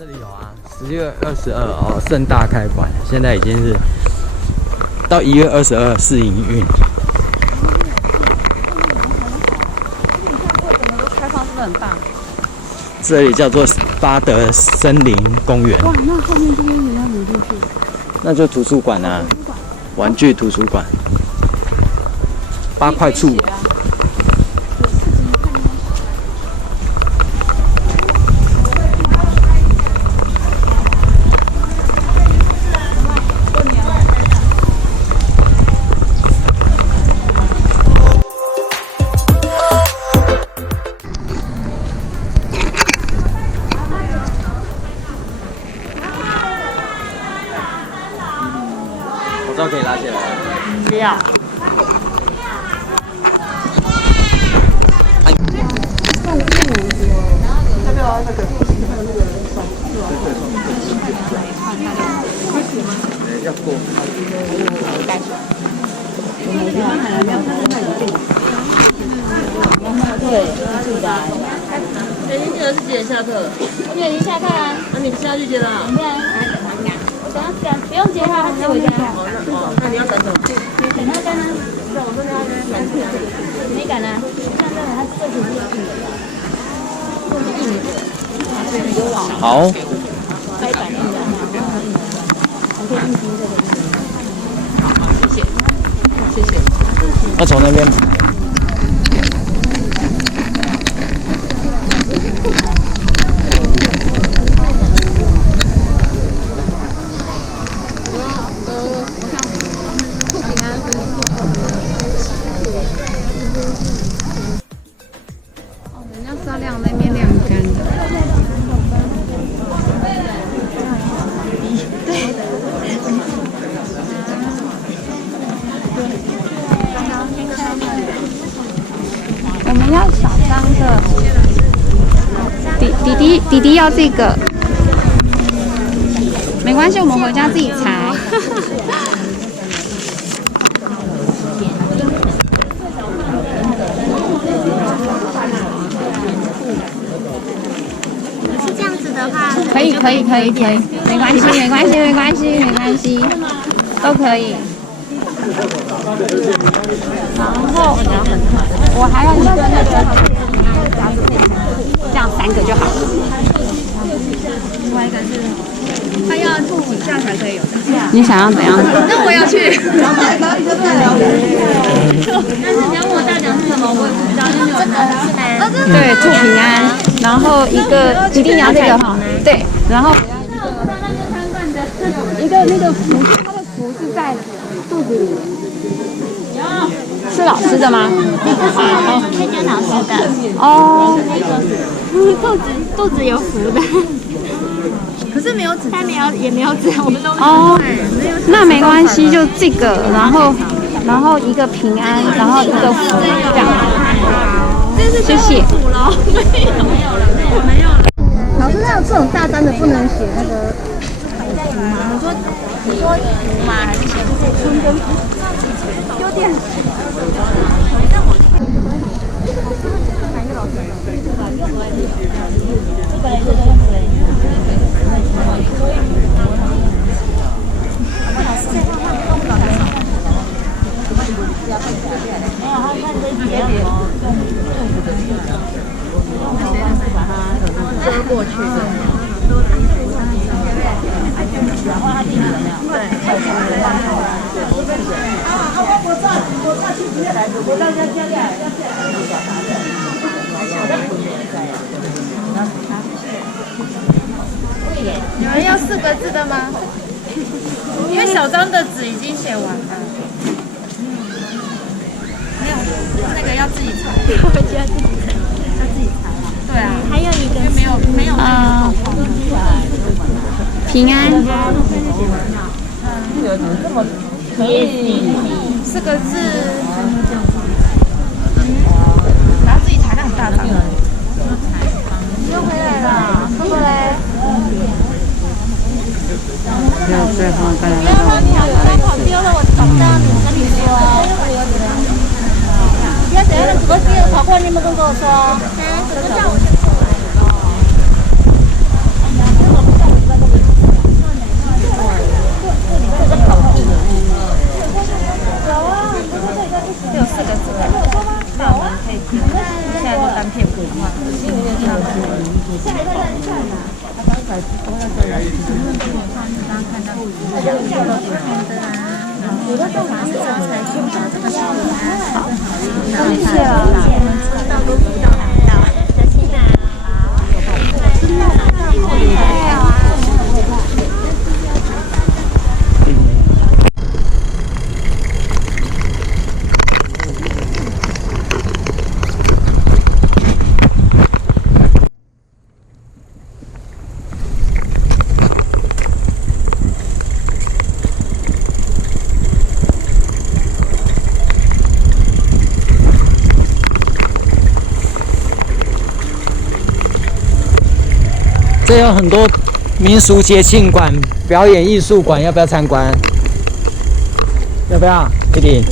这里有啊，10月22哦，盛大开馆，现在已经是到1月22试营运。开放是不是很大？这里叫做巴德森林公园。哇，那后面这边你要怎么进去？那就图书馆啊，玩具图书馆。8块处。口罩可以拉下来。不要。要过。对，是的。你女儿是几点下课？我女儿已经下课了。那你现在去接她啊？我等下不用接她，她自己回家。那你要等什么？等她干啊。对，我说你要赶去。没赶啊，像这种她这几天好。拍板印的，还可以印金这个。好，谢谢，谢谢。要从那边。人家是要晾那边晾干的。我们要小张的，弟弟要这个，没关系，我们回家自己裁。是这样子的话，可以，没关系，都可以。然后我还要一个那个，这样3个就好了。另外一个是，他要付几下才可以有？你想要怎样？那我要去。但是你要问我大奖是什么，我也不知道，因为我拿的是吗？对，祝平安。然后一个，一定要这个哈。对，然后一个那个符，它的符是在肚子里。是老师的吗？那个是推荐老师的。哦。肚子有符的。可是没有纸，他也没有纸，我们都哦。那没关系，就这个，然后一个平安，然后一个福，这样。谢谢。没有了。老师，那这种大单的不能写那个符吗？你说符吗？还是写春跟福？有点。遮过去的。然后他弟弟有没有？对。你们要4个字的吗？因为小张的纸已经写完了。没有，那个要自己裁。回家自己裁，要自己裁。对啊。还有一个没有那个平安。4个字。然后自己裁，那很大张。又回来了，哥哥嘞。不要再放刚才不要让你跑丢了，我找不到你，跟你说。不要等下直播间跑过来，你们跟我说。什么叫？谢谢了。这有很多民俗节庆馆、表演艺术馆，要不要参观？要不要？弟弟。